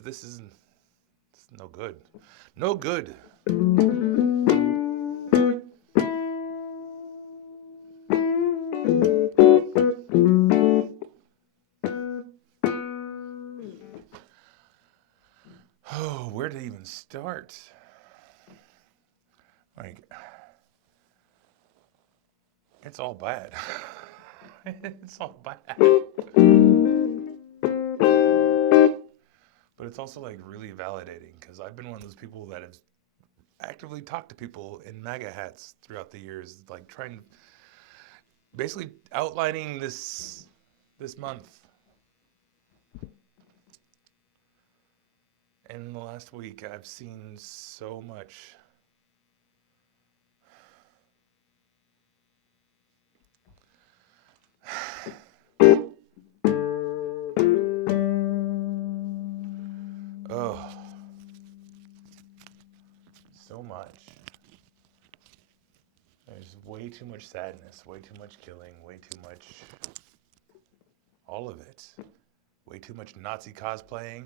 because this is no good. No good. Oh, where to even start? Like, it's all bad. It's all bad. But it's also like really validating because I've been one of those people that have actively talked to people in MAGA hats throughout the years, like trying, basically outlining this month. And in the last week, I've seen so much. Oh, so much. There's way too much sadness, way too much killing, way too much, all of it. Way too much Nazi cosplaying.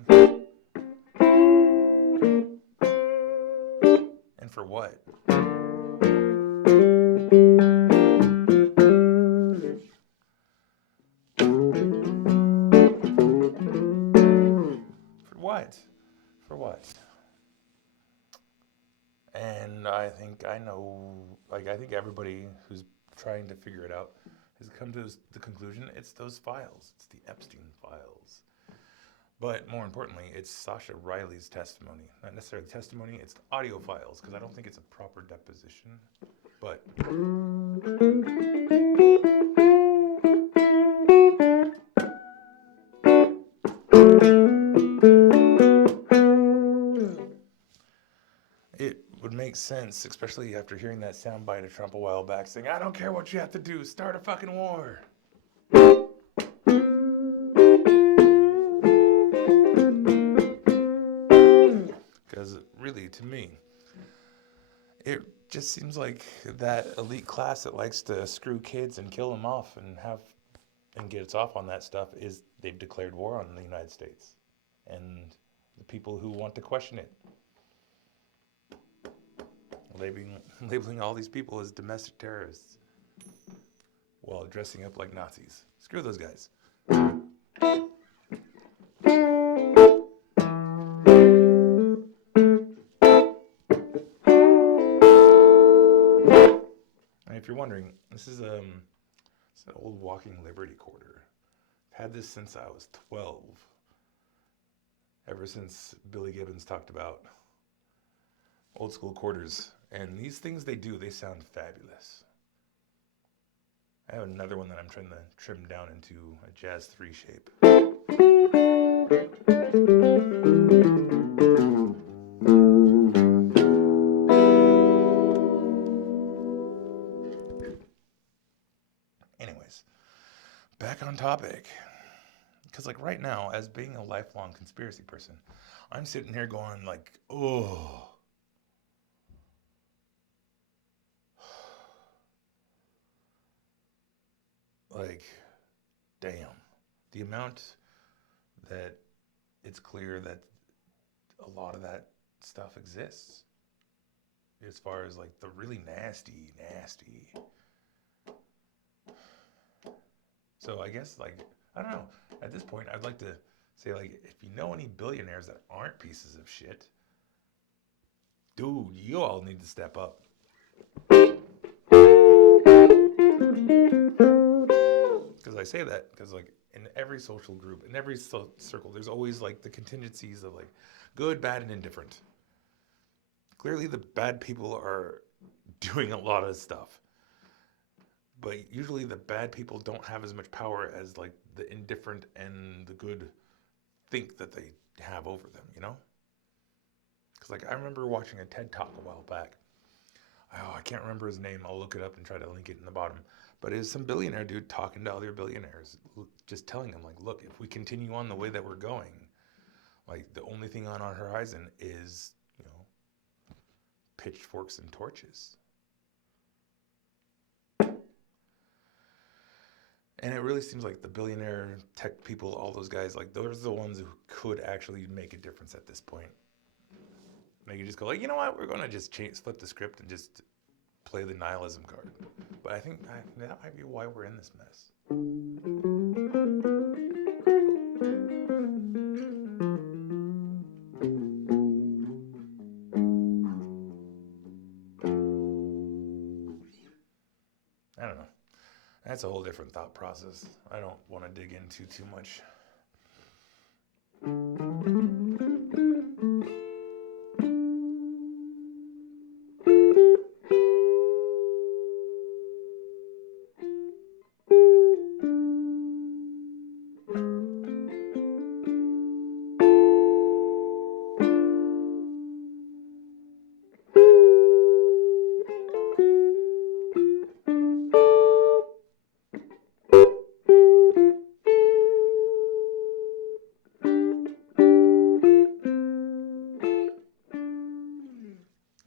And for what? For what? For what? And I think I think everybody who's trying to figure it out has come to the conclusion it's those files. It's the Epstein files. But more importantly, it's Sasha Riley's testimony. Not necessarily testimony, it's the audio files, because I don't think it's a proper deposition. But it would make sense, especially after hearing that soundbite of Trump a while back saying, I don't care what you have to do, start a fucking war. Because really, to me, it just seems like that elite class that likes to screw kids and kill them off and gets off on that stuff is they've declared war on the United States and the people who want to question it. Labeling all these people as domestic terrorists while dressing up like Nazis. Screw those guys. And if you're wondering, this is an old Walking Liberty quarter. I've had this since I was 12. Ever since Billy Gibbons talked about old school quarters. And these things they sound fabulous. I have another one that I'm trying to trim down into a jazz 3 shape. Anyways, back on topic. Because like right now, as being a lifelong conspiracy person, I'm sitting here going like, oh. Like, damn. The amount that it's clear that a lot of that stuff exists. As far as like the really nasty. So I guess like, I don't know. At this point, I'd like to say like, if you know any billionaires that aren't pieces of shit, dude, you all need to step up. Because I say that because like in every social group, in every circle, there's always like the contingencies of like good, bad, and indifferent. Clearly the bad people are doing a lot of stuff. But usually the bad people don't have as much power as like the indifferent and the good think that they have over them, you know? Because like I remember watching a TED Talk a while back. Oh, I can't remember his name. I'll look it up and try to link it in the bottom. But it was some billionaire dude talking to other billionaires, just telling them like, look, if we continue on the way that we're going, like the only thing on our horizon is, you know, pitchforks and torches. And it really seems like the billionaire tech people, all those guys, like those are the ones who could actually make a difference at this point. They can just go like, you know what, we're going to just flip the script and just play the nihilism card. But I think that might be why we're in this mess. I don't know. That's a whole different thought process. I don't want to dig into too much.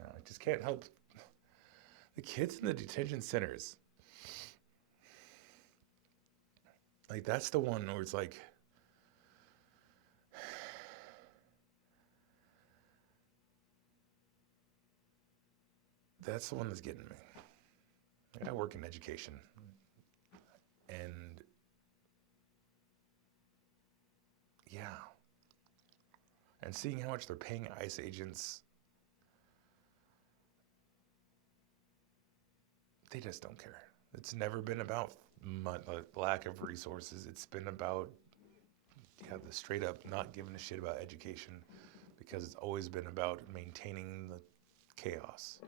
I just can't help the kids in the detention centers. Like, that's the one where it's like, that's the one that's getting me. I work in education, and yeah, and seeing how much they're paying ICE agents, they just don't care. It's never been about lack of resources. It's been about the straight up not giving a shit about education, because it's always been about maintaining the chaos.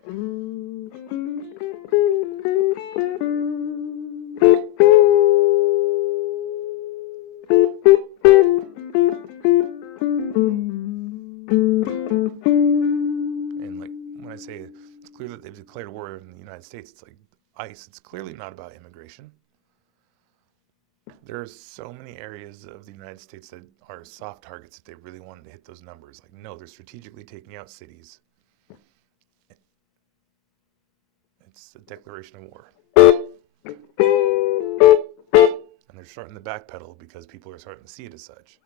And like when I say it's clear that they've declared war in the United States, it's like ICE. It's clearly not about immigration. There are so many areas of the United States that are soft targets if they really wanted to hit those numbers. Like, no, they're strategically taking out cities. It's a declaration of war. And they're starting to backpedal because people are starting to see it as such.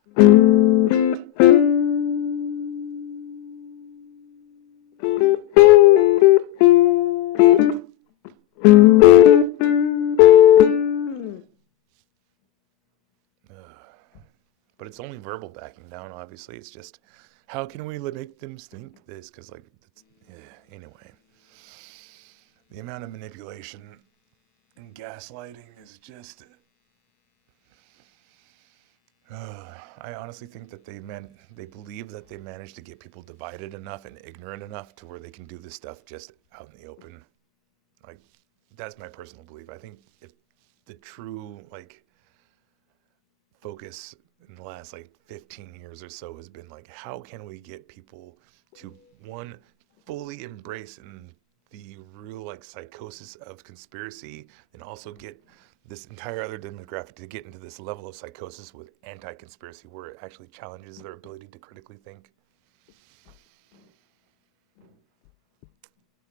But it's only verbal backing down, obviously. It's just, how can we make them think this? Because, like, anyway. The amount of manipulation and gaslighting is just... I honestly think that they believe that they managed to get people divided enough and ignorant enough to where they can do this stuff just out in the open. Like, that's my personal belief. I think if the true, like, focus in the last, like, 15 years or so has been, like, how can we get people to, one, fully embrace the real, like, psychosis of conspiracy, and also get this entire other demographic to get into this level of psychosis with anti-conspiracy, where it actually challenges their ability to critically think.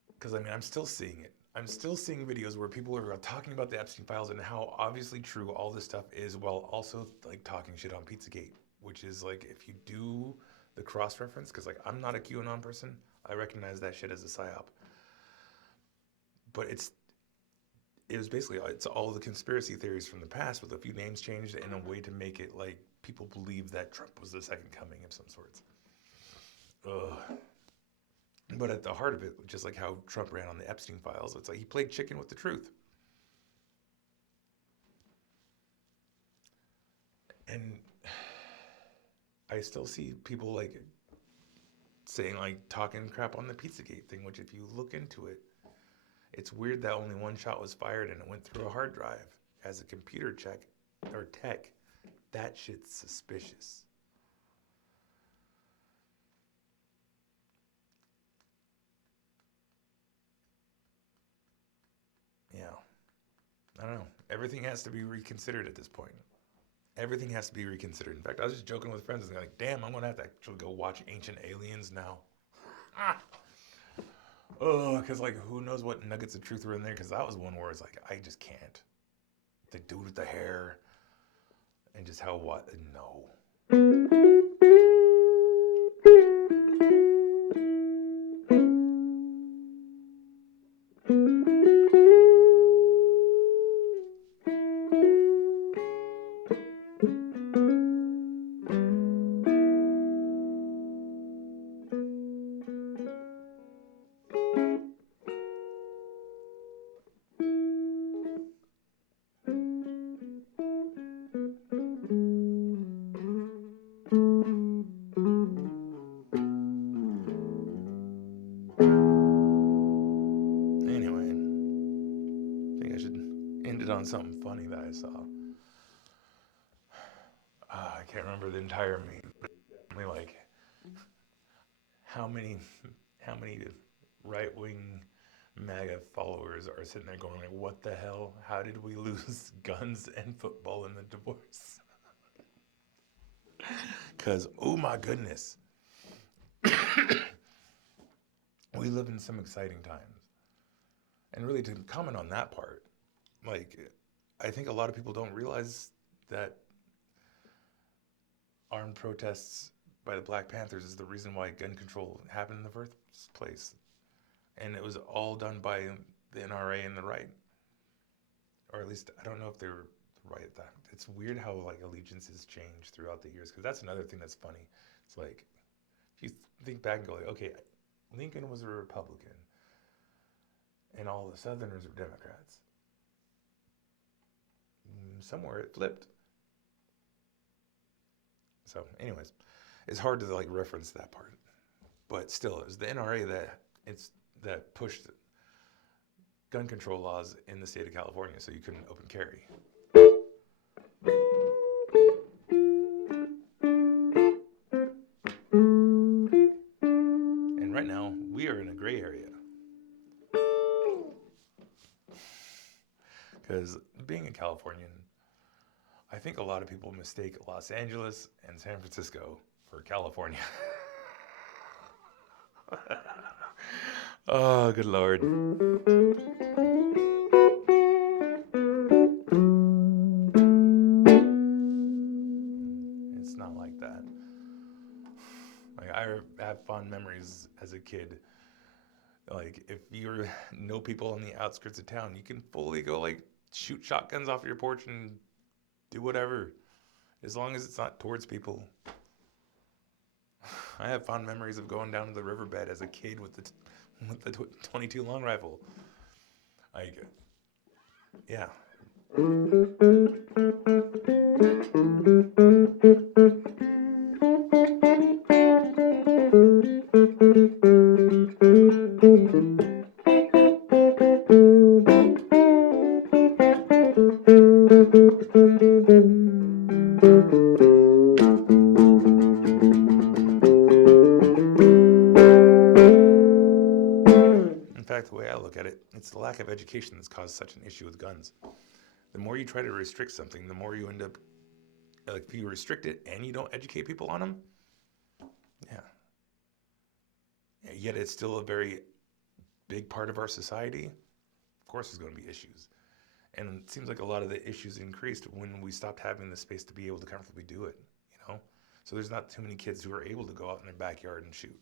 Because, I mean, I'm still seeing it. I'm still seeing videos where people are talking about the Epstein files and how obviously true all this stuff is, while also, like, talking shit on Pizzagate, which is, like, if you do the cross-reference, because, like, I'm not a QAnon person. I recognize that shit as a psyop. But it's all the conspiracy theories from the past with a few names changed in a way to make it like people believe that Trump was the second coming of some sorts. But at the heart of it, just like how Trump ran on the Epstein files, it's like he played chicken with the truth. And I still see people like saying, like, talking crap on the Pizzagate thing, which if you look into it, it's weird that only one shot was fired and it went through a hard drive as a computer check or tech. That shit's suspicious. Yeah. I don't know. Everything has to be reconsidered at this point. Everything has to be reconsidered. In fact, I was just joking with friends and they're like, damn, I'm going to have to actually go watch Ancient Aliens now. Because, like, who knows what nuggets of truth were in there? Because that was one where it's like, I just can't. the dude with the hair, and just how what? No. Anyway, I think I should end it on something funny that I saw. I can't remember the entire meme, but definitely like how many right-wing MAGA followers are sitting there going like, what the hell? How did we lose guns and football in the divorce? Because, oh my goodness, we live in some exciting times. And really to comment on that part, like, I think a lot of people don't realize that armed protests by the Black Panthers is the reason why gun control happened in the first place. And it was all done by the NRA and the right. Or at least, I don't know if they were right at that. It's weird how like allegiances change throughout the years, because that's another thing that's funny. It's like, if you think back and go like, okay, Lincoln was a Republican, and all the Southerners were Democrats. Somewhere it flipped. So anyways, it's hard to like reference that part. But still, it was the NRA that pushed gun control laws in the state of California so you couldn't open carry. And right now, we are in a gray area. Because being a Californian, I think a lot of people mistake Los Angeles and San Francisco for California. Oh, good Lord. It's not like that. Like, I have fond memories as a kid. Like, if you know people on the outskirts of town, you can fully go, like, shoot shotguns off your porch and do whatever, as long as it's not towards people. I have fond memories of going down to the riverbed as a kid with the 22 long rifle. Like, yeah. In fact, the way I look at it, it's the lack of education that's caused such an issue with guns. The more you try to restrict something, the more you end up, like, if you restrict it and you don't educate people on them, yeah. Yet it's still a very big part of our society. Of course there's going to be issues. And it seems like a lot of the issues increased when we stopped having the space to be able to comfortably do it, you know? So there's not too many kids who are able to go out in their backyard and shoot.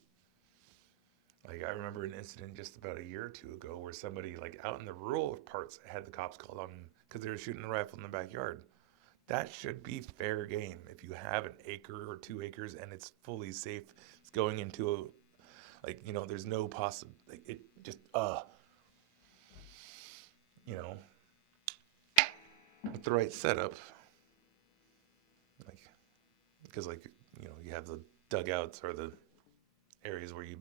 Like, I remember an incident just about a year or two ago where somebody, like, out in the rural parts had the cops called on them because they were shooting a rifle in the backyard. That should be fair game. If you have an acre or 2 acres and it's fully safe, it's going into a, like, you know, there's no possible, like, it just, you know, with the right setup, like, because, like, you know, you have the dugouts or the areas where you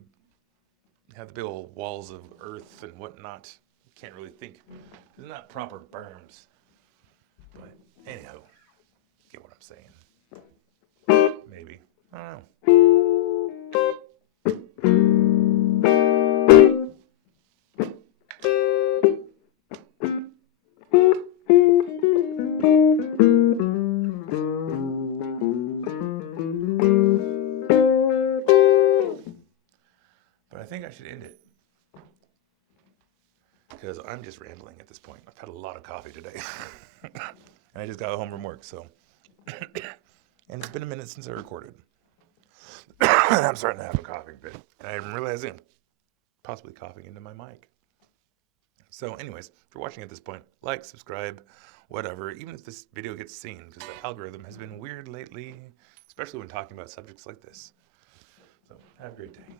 have the big old walls of earth and whatnot. You can't really think. There's not proper berms. But anyhow, get what I'm saying. Maybe. I don't know. But I think I should end it. because I'm just rambling at this point. I've had a lot of coffee today. And I just got home from work, so. And it's been a minute since I recorded. I'm starting to have a coughing fit. And I'm realizing I'm possibly coughing into my mic. So anyways, if you're watching at this point, like, subscribe, whatever. Even if this video gets seen, because the algorithm has been weird lately, especially when talking about subjects like this. So have a great day.